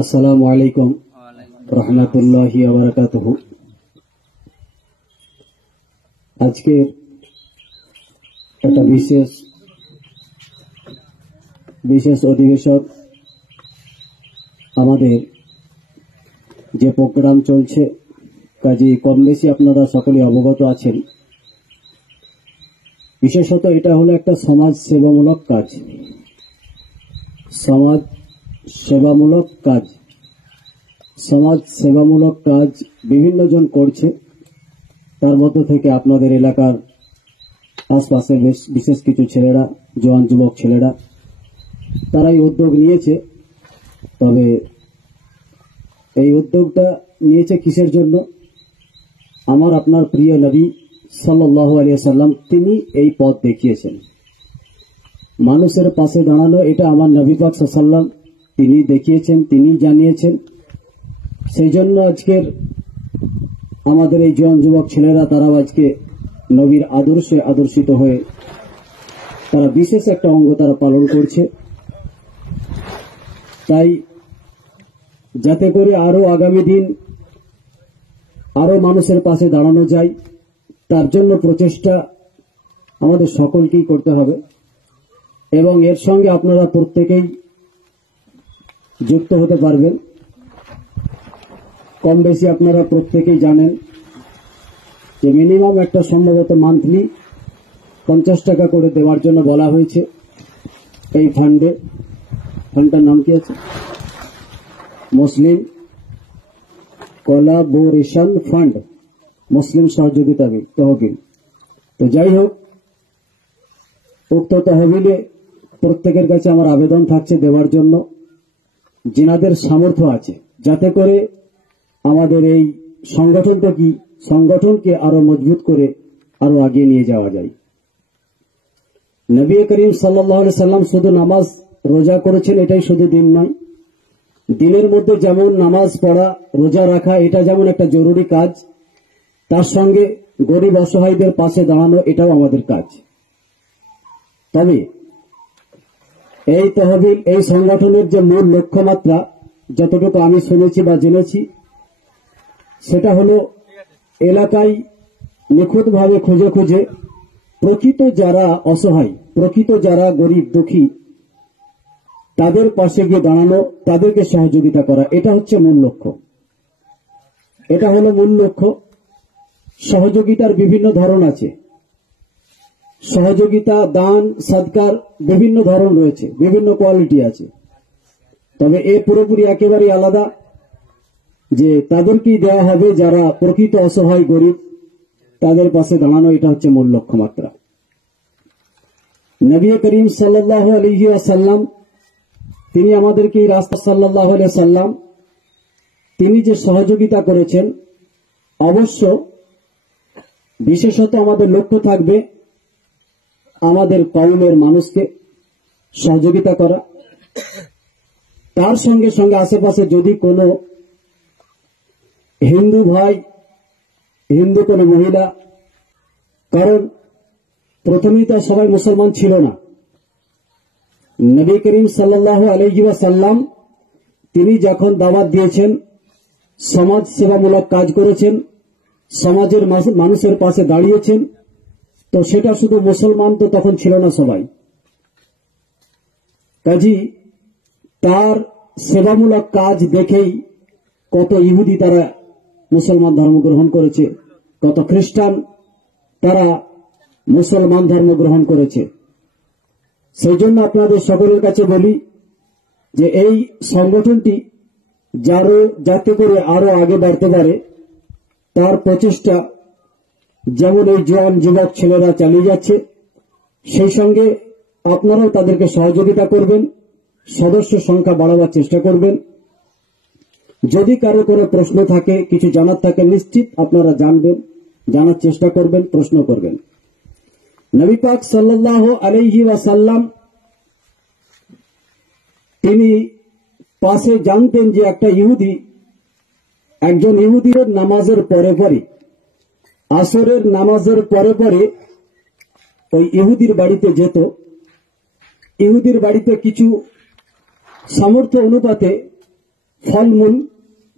আসসালামু আলাইকুম রহমতুল্লাহি ওয়া বারাকাতুহু। আজকে একটা বিশেষ অধিবেশন, আমাদের যে প্রোগ্রাম চলছে, কাজে কম বেশি আপনারা সকলে অবগত আছেন। বিশেষত এটা হলো একটা সমাজ সেবামূলক কাজ। সমাজ সেবামূলক কাজ বিভিন্ন জন করছে। তার মধ্যে থেকে আপনাদের এলাকার আশপাশের বিশেষ কিছু ছেলেরা, জওয়ান যুবক ছেলেরা, তারাই উদ্যোগ নিয়েছে। তবে এই উদ্যোগটা নিয়েছে কিসের জন্য? আমার আপনার প্রিয় নবী সাল্লাল্লাহু আলাইহি ওয়াসাল্লাম তিনি এই পথ দেখিয়েছেন। মানুষের পাশে দাঁড়ানো, এটা আমার নবী পাক সাল্লাল্লাহু আলাইহি ওয়াসাল্লাম তিনি দেখিয়েছেন, তিনি জানিয়েছেন। সেই জন্য আজকের আমাদের এই জওয়ান যুবক ছেলেরা, তারাও আজকে নবীর আদর্শে আদর্শিত হয়ে তারা বিশেষ একটা অঙ্গ তারা পালন করছে। তাই যাতে করে আরো আগামী দিন আরো মানুষের পাশে দাঁড়ানো যায়, তার জন্য প্রচেষ্টা আমাদের সকলকেই করতে হবে। এবং এর সঙ্গে আপনারা প্রত্যেকেই যুক্ত হতে পারবেন। কম বেশি আপনারা প্রত্যেকেই জানেন যে মিনিমাম একটা সম্ভবত মান্থলি 50 টাকা করে দেওয়ার জন্য বলা হয়েছে এই ফান্ডটার নাম কি আছে? মুসলিম কোলাবোরেশন ফান্ড, মুসলিম সহযোগিতা তহবিল। তো যাই হোক, উক্ত তহবিলে প্রত্যেকের কাছে আমার আবেদন থাকছে দেওয়ার জন্য, যিনাদের সামর্থ্য আছে, যাতে করে আমাদের এই সংগঠনকে আরো মজবুত করে আরো আগিয়ে নিয়ে যাওয়া যায়। নবী করিম সাল্লাল্লাহু আলাইহি সাল্লাম শুধু নামাজ রোজা করেছেন, এটাই শুধু দিন নয়। দিনের মধ্যে যেমন নামাজ পড়া, রোজা রাখা, এটা যেমন একটা জরুরি কাজ, তার সঙ্গে গরিব অসহায়দের পাশে দাঁড়ানো এটাও আমাদের কাজ। তবে এই তহবিল, এই সংগঠনের যে মূল লক্ষ্যমাত্রা, যতটুকু আমি শুনেছি বা জেনেছি, সেটা হলো এলাকায় নিখুঁতভাবে খুঁজে খুঁজে প্রকৃত যারা অসহায়, প্রকৃত যারা গরিব দুঃখী, তাদের পাশে গিয়ে দাঁড়ানো, তাদেরকে সহযোগিতা করা। এটা হচ্ছে মূল লক্ষ্য। এটা হলো মূল লক্ষ্য। সহযোগিতার বিভিন্ন ধরন আছে। সহযোগিতা, দান, সদকার বিভিন্ন ধরন রয়েছে, বিভিন্ন কোয়ালিটি আছে। তবে এ পুরোপুরি একেবারেই আলাদা, যে তাদেরকেই দেওয়া হবে যারা প্রকৃত অসহায় গরিব, তাদের পাশে দাঁড়ানো। এটা হচ্ছে মূল লক্ষ্যমাত্রা। নবী করিম সাল্লাল্লাহু আলাইহি ওয়াসাল্লাম তিনি আমাদেরকে এই রাস্তা, সাল্লাল্লাহু আলাইহি ওয়াসাল্লাম তিনি যে সহযোগিতা করেছেন, অবশ্য বিশেষত আমাদের লক্ষ্য থাকবে আমাদের কওমের মানুষকে সহযোগিতা করা। তার সঙ্গে সঙ্গে আশেপাশে যদি কোনো হিন্দু ভাই, হিন্দু কোনো মহিলা, কারণ প্রথমেই তো সবাই মুসলমান ছিল না। নবী করিম সাল্লাল্লাহু আলাইহি ওয়াসাল্লাম তিনি যখন দাওয়াত দিয়েছেন, সমাজ সেবামূলক কাজ করেছেন, সমাজের মানুষের পাশে দাঁড়িয়েছেন, তো সেটা শুধু মুসলমান তো তখন ছিল না সবাই। কাজী তার সেবামূলক কাজ দেখেই কত ইহুদি তারা মুসলমান ধর্ম গ্রহণ করেছে, কত খ্রিস্টান তারা মুসলমান ধর্ম গ্রহণ করেছে। সেই জন্য আপনাদের সকলের কাছে বলি যে এই সংগঠনটি যাতে করে আরো আগে বাড়তে পারে, তার প্রচেষ্টা যেমন এই জওয়ান যুবক ছেলেরা চালিয়ে যাচ্ছে, সেই সঙ্গে আপনারাও তাদেরকে সহযোগিতা করবেন, সদস্য সংখ্যা বাড়াবার চেষ্টা করবেন। যদি কারো কোনো প্রশ্ন থাকে, কিছু জানার থাকে, নিশ্চিত আপনারা জানবেন, জানার চেষ্টা করবেন, প্রশ্ন করবেন। নবী পাক সাল্লাল্লাহু আলাইহি ওয়াসাল্লাম তিনি পাশে জানতেন যে একজন ইহুদির নামাজের পরে পরে, আসরের নামাজের পরে পরে ওই ইহুদির বাড়িতে যেত। ইহুদির বাড়িতে কিছু সামর্থ্য অনুপাতে ফলমূল,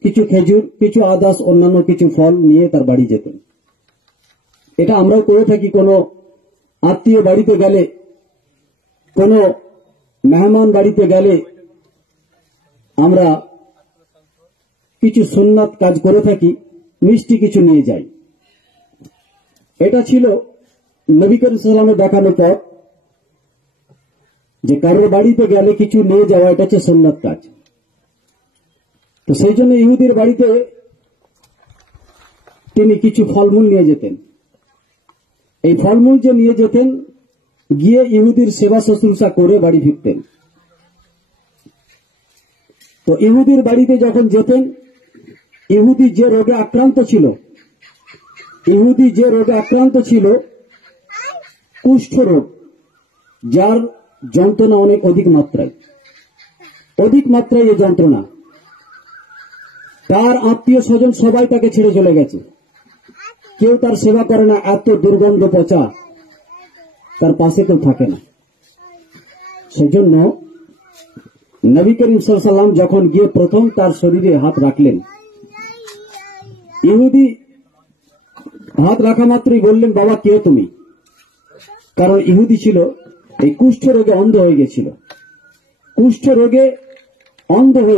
কিছু খেজুর, কিছু আদার্স অন্যান্য কিছু ফল নিয়ে তার বাড়ি যেতেন। এটা আমরাও করে থাকি। কোনো আত্মীয় বাড়িতে গেলে, কোনো মেহমান বাড়িতে গেলে আমরা কিছু সুন্নাত কাজ করে থাকি, মিষ্টি কিছু নিয়ে যাই। এটা ছিল নবী করিম সাল্লাল্লাহু আলাইহি ওয়াসাল্লামের দেখানো পথ, যে কারোর বাড়িতে গেলে কিছু নিয়ে যাওয়া, এটা হচ্ছে সুন্নাত কাজ। তো সেই জন্য ইহুদির বাড়িতে তিনি কিছু ফলমূল নিয়ে যেতেন। এই ফলমূল যে নিয়ে যেতেন, গিয়ে ইহুদির সেবা শুশ্রূষা করে বাড়ি ফিরতেন। তো ইহুদির বাড়িতে যখন যেতেন, ইহুদি যে রোগে আক্রান্ত ছিল, কুষ্ঠ রোগ, যার যন্ত্রণা অনেক অধিক মাত্রায় এই যন্ত্রণা। তার আত্মীয় স্বজন সবাই তাকে ছেড়ে চলে গেছে, কেউ তার সেবা করে না, এত দুর্গন্ধ পচা, তার পাশে কেউ থাকে না। সেজন্য নবী করিম সাল্লাল্লাহু আলাইহি ওয়াসাল্লাম যখন গিয়ে প্রথম তার শরীরে হাত রাখলেন, ইহুদি হাত রাখা মাত্রই বললেন, বাবা কে তুমি? কারণ ইহুদি ছিল এই কুষ্ঠ রোগে অন্ধ হয়ে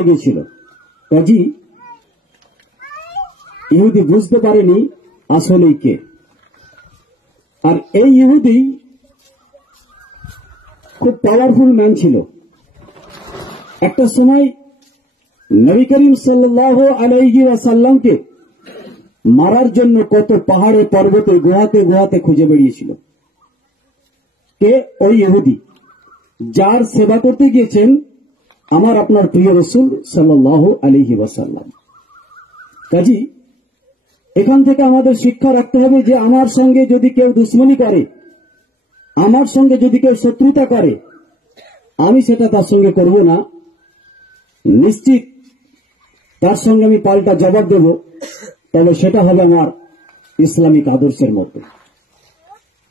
গেছিল। কাজী ইহুদি বুঝতে পারেনি আসলেই কে। আর এই ইহুদি খুব পাওয়ারফুল ম্যান ছিল। একটা সময় নবী করিম সাল্লাল্লাহু আলাইহি ওয়াসাল্লামকে মারার জন্য কত পাহাড়ে পর্বতে গুহাতে খুঁজে বেরিয়েছিল। কে? ওই ইহুদি, যার সেবা করতে গিয়েছেন আমার আপনার প্রিয় রাসূল সাল্লাল্লাহু আলাইহি ওয়াসাল্লাম। কাজী এখান থেকে আমাদের শিক্ষা রাখতে হবে যে আমার সঙ্গে যদি কেউ দুশ্মনী করে, আমার সঙ্গে যদি কেউ শত্রুতা করে, আমি সেটা তার সঙ্গে করব না। নিশ্চিত তার সঙ্গে আমি পাল্টা জবাব দেব, তবে সেটা হবে আমার ইসলামিক আদর্শের মতো।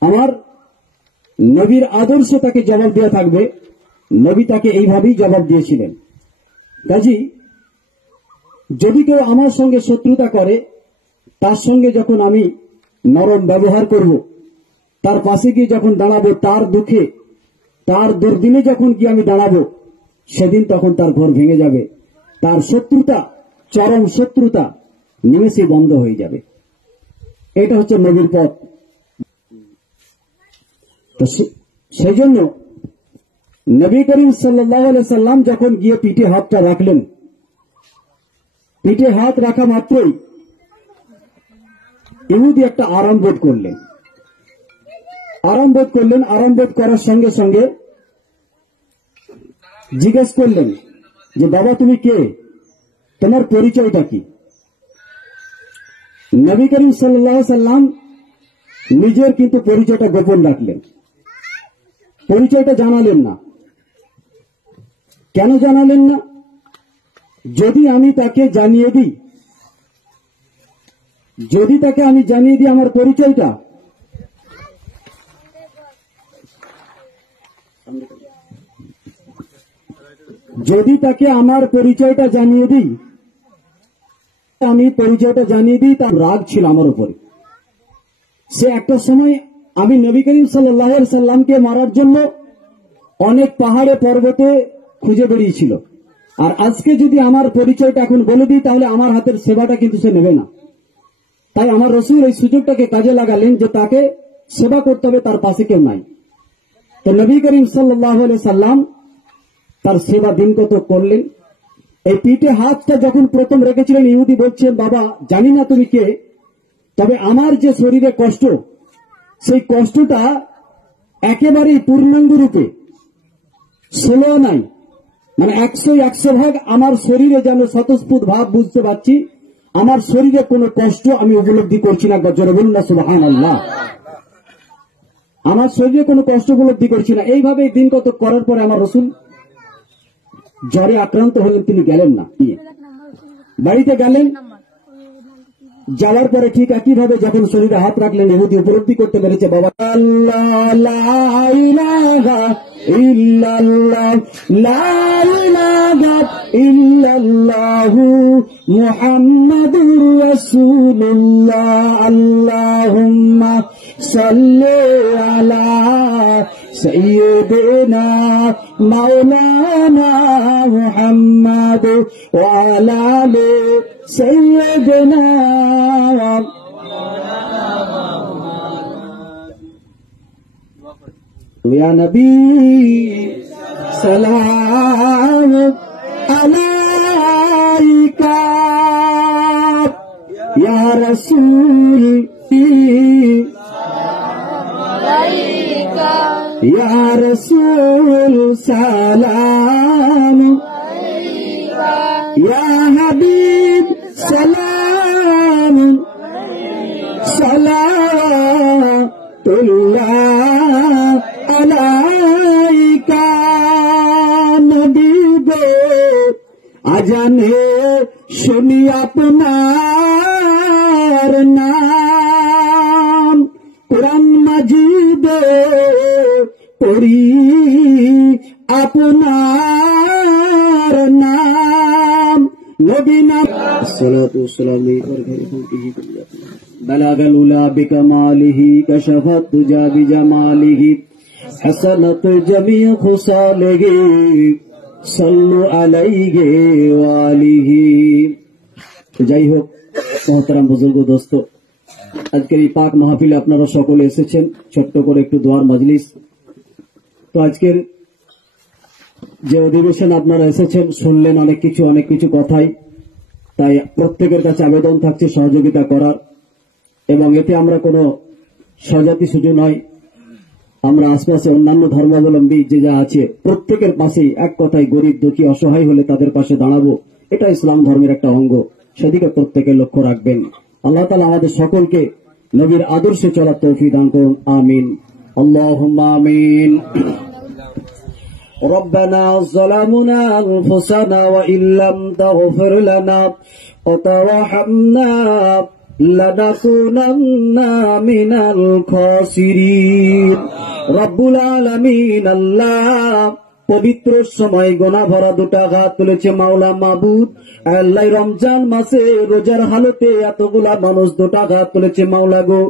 আমার নবীর আদর্শ তাকে জবাব দেওয়া থাকবে। নবী তাকে এইভাবেই জবাব দিয়েছিলেন। কাজী যদি কেউ আমার সঙ্গে শত্রুতা করে, তার সঙ্গে যখন আমি নরম ব্যবহার করব, তার পাশে গিয়ে যখন দাঁড়াবো, তার দুঃখে, তার দুর্দিনে যখন গিয়ে আমি দাঁড়াবো, সেদিন তখন তার ঘর ভেঙে যাবে, তার শত্রুতা, চরম শত্রুতা নিমেষে বন্ধ হয়ে যাবে। এটা হচ্ছে নবীর পথ। তো সেই জন্য নবী করিম সাল্লাল্লাহু আলাইহি সাল্লাম যখন গিয়ে পিঠে হাতটা রাখলেন, পিঠে হাত রাখা মাত্রই ইহুদি একটা আরাম বোধ করলেন। আরাম বোধ করার সঙ্গে সঙ্গে জিজ্ঞেস করলেন যে বাবা তুমি কে, তোমার পরিচয়টা কি? নবী করিম সাল্লাল্লাহু আলাইহি সাল্লাম নিজের কিন্তু পরিচয়টা গোপন রাখলেন, পরিচয়টা জানালেন না। কেন জানালেন না? যদি আমি তাকে জানিয়ে দিই আমার পরিচয়টা, যদি তাকে আমার পরিচয়টা জানিয়ে দিই, তার রাগ ছিল আমার উপরে। সে একটা সময় আমি নবী করিম সাল্লাল্লাহু আলাইহি সাল্লামকে মারার জন্য অনেক পাহাড়ে পর্বতে খুঁজে বেরিয়েছিল। আর আজকে যদি আমার পরিচয়টা এখন বলে দিই, তাহলে আমার হাতের সেবাটা কিন্তু সে নেবে না। তাই আমার রাসূল এই সুযোগটাকে কাজে লাগালেন যে তাকে সেবা করতে হবে, তার পাশে কেউ নাই। তো নবী করিম সাল্লাল্লাহু আলাইহি সাল্লাম তার সেবা দিন কত করলেন। এই পিঠে হাতটা যখন প্রথম রেখেছিলেন, ইহুদি বলছেন বাবা জানি না তুমি কে, তবে আমার যে শরীরে কষ্ট, সেই কষ্টটা একেবারেই পূর্ণাঙ্গ রূপে 16 নাই, মানে 100 ভাগ আমার শরীরে যেন স্বতঃস্ফূর্ত ভাব বুঝতে পারছি, আমার শরীরে কোনো কষ্ট আমি উপলব্ধি করছি না। জোরে বলুন না সুবহানাল্লাহ। আমার শরীরে কোনো কষ্ট উপলব্ধি করছি না। এইভাবে দিন কত করার পরে আমার রাসূল জ্বরে আক্রান্ত হলেন, তিনি গেলেন না, বাড়িতে গেলেন। যাওয়ার পরে ঠিক একইভাবে যখন শরীরে হাত রাখলেন, ইহুদি উপলব্ধি করতে পেরেছে বাবা আল্লাহ লা ইলাহা ইল্লাল্লাহ লা ইলাহা ইল্লাল্লাহ মুহাম্মাদুর রাসূলুল্লাহ আল্লাহুম্মা সাল্লি আলা সাইয়্যিদিনা মাওলানা মুহাম্মাদ ওয়া আলা আলি সাইয়্যিদিনা या नबी सलाम अलैका या रसूल या रसूल सलाम या हबीब सलाम सलातुल्लाह আলাইকা নবী গো আজানে শুনি আপনার নাম কুরআন মাজিদে পড়ি আপনার নাম নবী নাম সালাতু সালামু আলাইহি বালাগাল উলা বিকামালিহি কাশাফাত তুজা বিজামালিহি حسنت جميع خصاله صلوا عليه وآله যাই হোক মোহতারাম বুজুর্গ দোস্ত আজকের এই পাক মাহফিলে আপনারা সকলে এসেছেন ছোট্ট করে একটু দোয়ার মজলিস তো আজকের যে অধিবেশন আপনারা এসেছেন শুনলেন অনেক কিছু কথাই তাই প্রত্যেকের কাছে আবেদন থাকছে সহযোগিতা করার এবং এতে আমরা কোনো স্বজাতি শুধু নয় আমরা আশপাশে অন্যান্য ধর্মাবলম্বী যে যা আছে প্রত্যেকের পাশেই এক কথায় গরিব দুঃখী অসহায় হলে তাদের পাশে দাঁড়াবো এটা ইসলাম ধর্মের একটা অঙ্গ সেদিকে প্রত্যেকে লক্ষ্য রাখবেন আল্লাহ তাআলা আমাদের সকলকে নবীর আদর্শে চলার তৌফিক দান করুন আমিন আল্লাহুম্মা আমিন ربنا ظلمنا أنفسنا وإن لم تغفر لنا وترحمنا لنكونن من الخاسرين রব্বুল আলামিন আল্লাহ পবিত্র সময় গোনা ভরা দুটা হাত তুলেছে মাওলা মাবুদ আল্লাহ রমজান মাসে রোজার হালতে এতগুলা মানুষ দুটা হাত তুলেছে মাওলা গো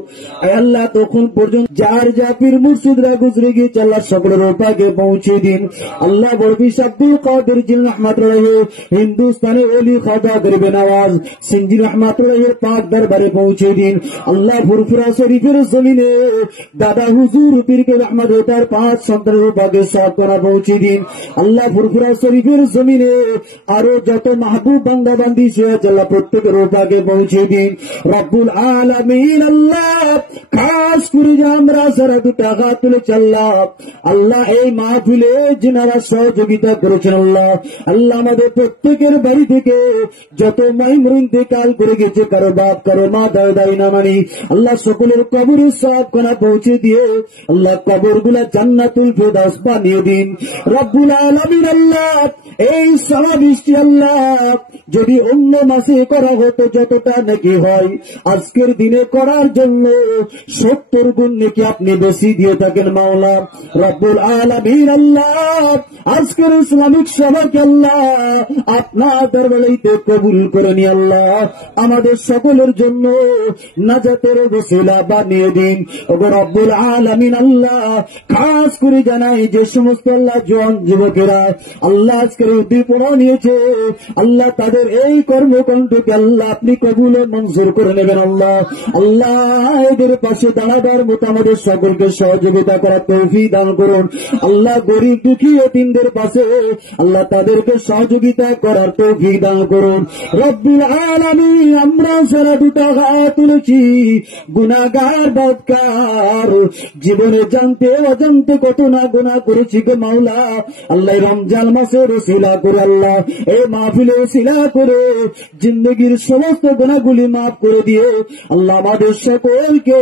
আল্লাহ তখন পর্যন্ত যার যা পীর মুর্শিদরা গুজরে গিয়েছে আল্লাহ সকলের উপাকে পৌঁছে দিন আল্লাহ বরবি আব্দুল কাদের জিল রহমাতুল্লাহ হিন্দুস্তানে ওলি খাজা গরিবে নওয়াজ সিন্ধি রহমাতুল্লাহ পাক দরবারে পৌঁছে দিন আল্লাহ ফুরফুরা শরীফের জমিনে দাদা হুজুর পীরকে রহমত তার 5 সন্তানের উপাকে সব করা পৌঁছে দিন আল্লাহ ফুরফুরা শরীফের জমিনে আরো যত মাহবুব বান্দা বান্দি সে আল্লাহ প্রত্যেকের উপাকে পৌঁছে দিন রব্বুল আলামিন আল্লাহ খাস করে আমরা সারা দুটা হাত তুলেছি আল্লাহ এই মাহফিলে যিনারা সহযোগিতা করেছেন আল্লাহ আমাদের প্রত্যেকের বাড়ি থেকে যত মাইমুর ইন্তেকাল করে গেছে কারো বাপ কারো মা দায় না মানি আল্লাহ সকলের কবরে সব খানা পৌঁছে দিয়ে আল্লাহ কবরগুলা জান্নাতুল ফেরদাউস বানিয়ে দিন রব্বুল আলামিন আল্লাহ এই সমাবেশটি আল্লাহ যদি অন্য মাসে করা হতো যতটা নাকি হয় আজকের দিনে করার জন্য 70 গুণ নাকি আপনি বেশি দিয়ে থাকেন মাওলা রব্বুল আলামিন আল্লাহ আজকের ইসলামিক সভাকে আল্লাহ আপনার দরবারেতে কবুল করে নি আল্লাহ আমাদের সকলের জন্য নাজাতের ওসিলা বানিয়ে দিন ওগো রব্বুল আলামিন আল্লাহ খাস করে জানাই যে সমস্ত আল্লাহ জওয়ান যুবকেরা আল্লাহ আজকের উদ্দীপনা নিয়েছে আল্লাহ তাদের এই কর্মকাণ্ডকে আল্লাহ আপনি কবুল ও মঞ্জুর করে নেবেন আল্লাহ এদের পাশে দাঁড়াবার মতো আমাদের সকলকে সহযোগিতা করার তৌফিক দান করুন আল্লাহ গরিব দুঃখী এতিমদের পাশে আল্লাহ তাদেরকে সহযোগিতা করার তৌফিক দান করুন রব্বুল আলামিন আমরা সারা দুটা হাত তুলেছি গুনাহগার বদকার জীবনে জানতে অজান্তে কত না গুনাহ করেছি গো মাওলা আল্লাহ রমজান মাসের ওসিলা করে আল্লাহ এই মাহফিলে ওসিলা করে জিন্দগির সমস্ত গুনাহগুলি মাফ করে দিয়ে আল্লাহ আমাদের সকলকে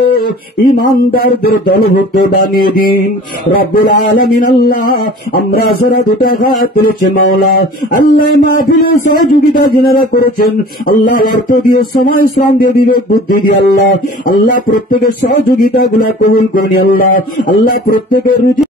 ঈমানদারদের দলভুক্ত বানিয়ে দিন রব্বুল আলামিন আল্লাহ আমরা যারা দুটা হাত তুলেছি মাওলা আল্লাহ মাহফিলে সহযোগিতা যিনারা করেছেন আল্লাহ অর্থ দিয়ে সময় শ্রম দিয়ে বিবেক বুদ্ধি দিয়ে আল্লাহ প্রত্যেকের সহযোগিতা গুলা কবুল করুন আল্লাহ প্রত্যেকের